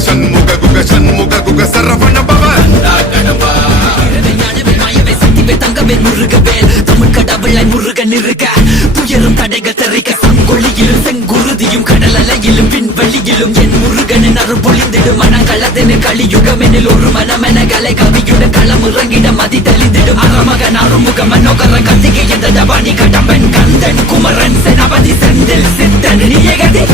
ஷண்முக குக ஷண்முக குக சரவண பவ தங்கவேல் முருகவேல் தமிழ் கடவுளாய் முருகன் இருக்க துயரும் தடைகள் தெரிக்க சங்கொழியிலும் செங்குருதியும் கடல் அலையிலும் விண்வெளியிலும் என் முருகனின் அருள் பொழிந்திடும் மனங்களதென கலியுகமெனில் ஒரு மனமென கலை கவியுடன் களமிறங்கிட மதி தெளிந்திடும் அறமகன் அருமுக மனோகர கத்திகை என்ற டபானி கடம்பன் கந்தன் குமரன் செனபதி செந்தில் சித்தன் நீயகதி